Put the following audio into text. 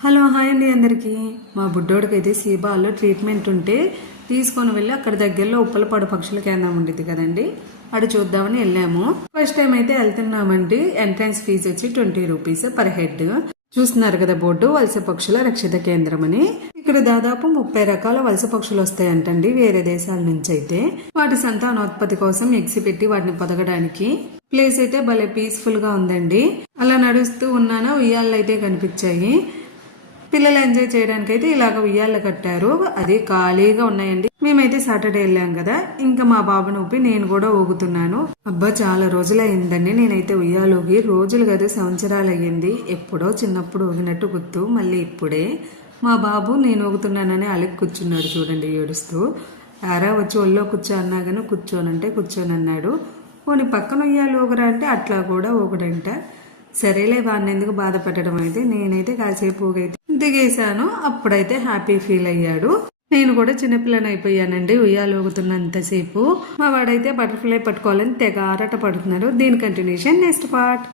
Hello hi అండి అందరికీ. మా బుడ్డోడికి అయితే సీబాల్లో ట్రీట్మెంట్ ఉంటే తీసుకొని వెళ్ళి అక్కడ దగ్గరలో ఉప్పలపాడు పక్షుల కేంద్రం ఉండేది కదండి, అటు చూద్దామని వెళ్ళాము. ఫస్ట్ టైం అయితే వెళ్తున్నామండి. ఎంట్రన్స్ ఫీజు వచ్చి 20 రూపీస్ పర్ హెడ్. చూస్తున్నారు కదా బోర్డు, వలస పక్షుల రక్షిత కేంద్రం అని. ఇక్కడ దాదాపు 30 రకాల వలస పక్షులు వస్తాయంటండి వేరే దేశాల నుంచి. అయితే వాటి సంతానోత్పత్తి కోసం ఎగ్స్ పెట్టి వాటిని పొదగడానికి ప్లేస్ అయితే భలే పీస్ఫుల్ గా ఉందండి. అలా నడుస్తూ ఉన్నాను, ఉయ్యాళ్ళు అయితే కనిపించాయి. పిల్లలు ఎంజాయ్ చేయడానికి అయితే ఇలాగ ఉయ్యాళ్ళు కట్టారు, అది ఖాళీగా ఉన్నాయండి. మేమైతే సాటర్డే వెళ్ళాం కదా, ఇంకా మా బాబుని ఊపి నేను కూడా ఊగుతున్నాను. అబ్బా చాలా రోజులు అయిందండి నేనైతే ఉయ్యాలు ఊగి. రోజులు కదా సంవత్సరాలు అయ్యింది. ఎప్పుడో చిన్నప్పుడు ఊగినట్టు గుర్తు, మళ్ళీ ఇప్పుడే. మా బాబు నేను ఊగుతున్నానని అలిగి కూర్చున్నాడు చూడండి ఏడుస్తూ. ఆరా వచ్చి ఒళ్ళో కూర్చో అన్నా కానీ కూర్చోనంటే కూర్చోనన్నాడు. పోనీ పక్కన ఉయ్యాలు ఊగరా అంటే అట్లా కూడా ఊగడంట. సరేలే వాడిని ఎందుకు బాధ పెట్టడం అయితే నేనైతే కాసేపు ఊగైతే దిగేశాను. అప్పుడైతే హ్యాపీ ఫీల్ అయ్యాడు. నేను కూడా చిన్నపిల్లని అయిపోయానండి ఉయ్యాలు ఊగుతున్నంతసేపు. మా వాడైతే బటర్ఫ్లై పట్టుకోవాలని తెగ ఆరాట పడుతున్నాడు. దీని కంటిన్యూషన్ నెక్స్ట్ పార్ట్.